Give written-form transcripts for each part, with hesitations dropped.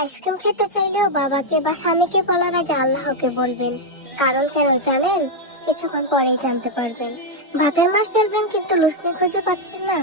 Ice cream খেতে চাইলেও বাবাকে বা স্বামীকে বলার আগে আল্লাহকে বলবেন। কারণ কেন জানেন? কিছুক্ষণ পরেই জানতে পারবেন। ভাতের মার ফেলবেন কিন্তু লুসনি খুঁজে পাচ্ছেন না,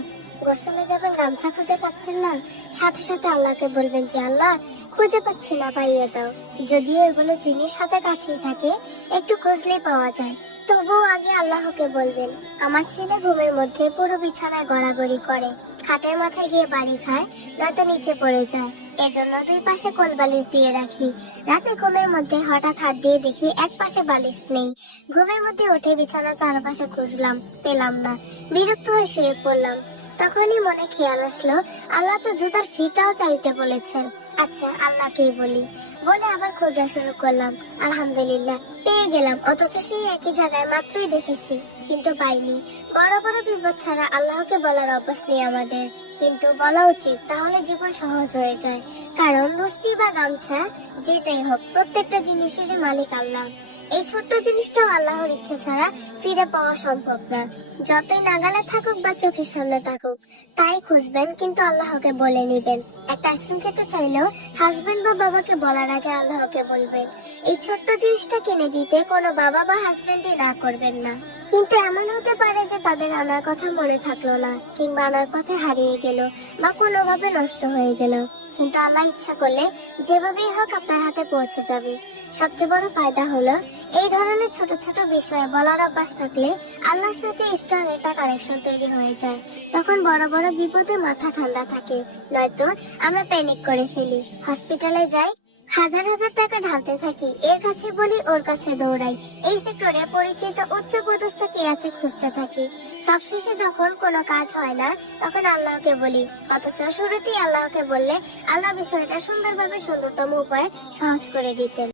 গোসলে যাবেন গামছা খুঁজে পাচ্ছেন না, সাথে সাথে আল্লাহকে বলবেন যে আল্লাহ খুঁজে পাচ্ছি না, পাইয়ে দাও। যদিও এগুলো জিনিস হাতে কাছেই থাকে, একটু খুঁজলেই পাওয়া যায়, তবুও আগে আল্লাহকে বলবেন। আমার ছেলে ঘুমের মধ্যে পুরো বিছানায় গড়াগড়ি করে, খাটের মাথায় গিয়ে বাড়ি খায়, নয়তো নিচে পড়ে যায়। এজন্য দুই পাশে কোল বালিশ দিয়ে রাখি। রাতে ঘুমের মধ্যে হঠাৎ হাত দিয়ে দেখি এক পাশে বালিশ নেই। ঘুমের মধ্যে উঠে বিছানার চারপাশে খুঁজলাম, পেলাম না। বিরক্ত হয়ে শুয়ে পড়লাম। তখনই মনে খেয়াল আসলো, আল্লাহ তো জুতার ফিতাও চাইতে বলেছেন। আচ্ছা আল্লাহকেই বলি, বলে আবার খোঁজা শুরু করলাম। আলহামদুলিল্লাহ পেয়ে গেলাম, অথচ সেই একই জায়গায় মাত্রই দেখেছি, কিন্তু পাইনি। বড় বড় বিপদ ছাড়া আল্লাহকে বলার অভ্যাস নেই আমাদের, কিন্তু বলা উচিত, তাহলে জীবন সহজ হয়ে যায়। কারণ লুসপি বা গামছা যেটাই হোক, প্রত্যেকটা জিনিসেরই মালিক আল্লাহ। এই ছোট্ট জিনিসটাও আল্লাহর ইচ্ছে ছাড়া ফিরে পাওয়া সম্ভব না। যতই নাগালে থাকুক বা চোখের সামনে থাকুক, তাই খুঁজবেন, কিন্তু আল্লাহকে বলে নিবেন। একটা আইসক্রিম খেতে চাইলেও হাজবেন্ড বা বাবাকে বলার আগে আল্লাহকে বলবেন। এই ছোট্ট জিনিসটা কিনে দিতে কোনো বাবা বা হাজবেন্ডই না করবেন না। কিন্তু এমন হতে পারে যে তাদের আনার কথা মনে থাকলো না, কিংবা আনার পথে হারিয়ে গেল, বা কোনোভাবে নষ্ট হয়ে গেল। কিন্তু আল্লাহ ইচ্ছা করলে যেভাবেই হোক আপনার হাতে পৌঁছে যাবে। সবচেয়ে বড় ফায়দা হলো, এই ধরনের ছোট ছোট বিষয়ে বলার অভ্যাস থাকলে আল্লাহর সাথে স্ট্রং একটা কানেকশন তৈরি হয়ে যায়। তখন বড় বড় বিপদে মাথা ঠান্ডা থাকে। নয়তো আমরা প্যানিক করে ফেলি, হসপিটালে যাই, হাজার হাজার টাকা ঢালতে থাকি, এর কাছে বলি ওর কাছে দৌড়াই, এই সেক্টরে পরিচিত উচ্চ পদস্থ কে আছে খুঁজতে থাকি। সবশেষে যখন কোনো কাজ হয় না, তখন আল্লাহকে বলি। অথচ শুরুতেই আল্লাহকে বললে আল্লাহ বিষয়টা সুন্দরভাবে সুন্দরতম উপায়ে সহজ করে দিতেন।